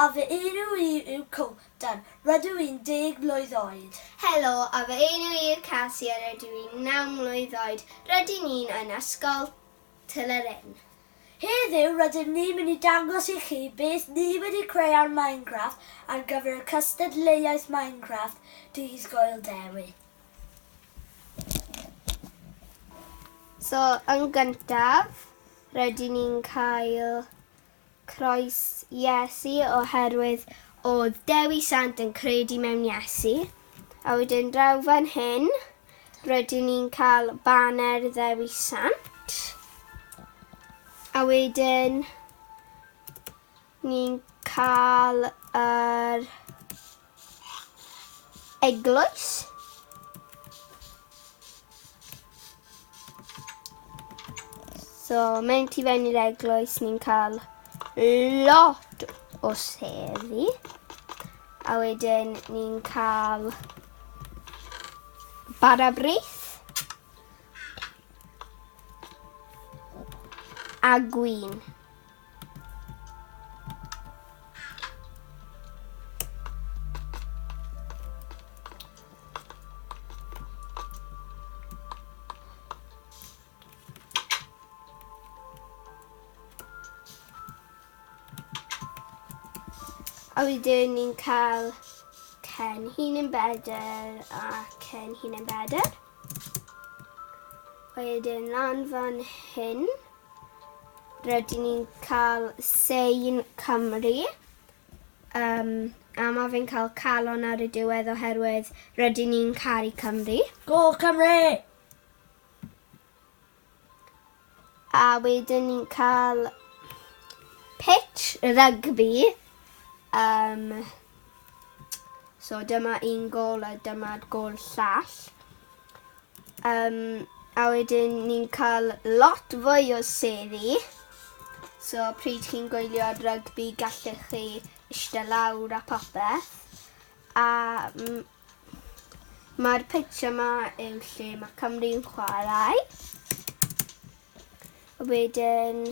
a fy enw I yw Colton. Rydw i'n 10 mlwydd oed. Helo, a fy enw I yw Cassie a rydw i'n 9 mlwydd oed. Rydyn ni'n yn ysgol Tylyryn. Heddiw rydym ni'n mynd I dangos I chi beth ni wedi creu ar Minecraft ar gyfer y Cystadlaethau Minecraft Dydd Gŵyl Dewi. So, yn gyntaf, rydyn ni'n cael croes Iesu oherwydd oedd Dewi Sant yn credu mewn Iesu. A wedyn draw fan hyn, rydyn ni'n cael banner Dewi Sant. A wedyn ni'n cael yr eglwys. So, mewn tu fewn i'r eglwys, ni'n cael lot o seddi. A wedyn ni'n cael bara brith a gwin. A wedyn ni'n cael Canlyniadau a Canlyniadau. Wedyn lan fan hyn, rydyn ni'n cael Sein Cymru. A mae fe'n cael calon ar y diwedd oherwydd rydyn ni'n caru Cymru. Go Cymru! A wedyn ni'n cael pitch rugby. So dyma un gol a dyma'r gol llall. A wedyn ni'n cael lot fwy o seddi. So pryd chi'n gwylio'r rugby gallech chi eistedd lawr a popeth. A mae'r pitch yma yw lle mae Cymru'n chwarae. A wedyn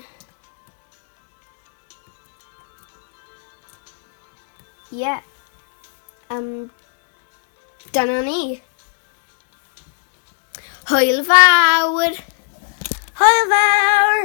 dyna ni. Hwyl fawr! Hwyl fawr!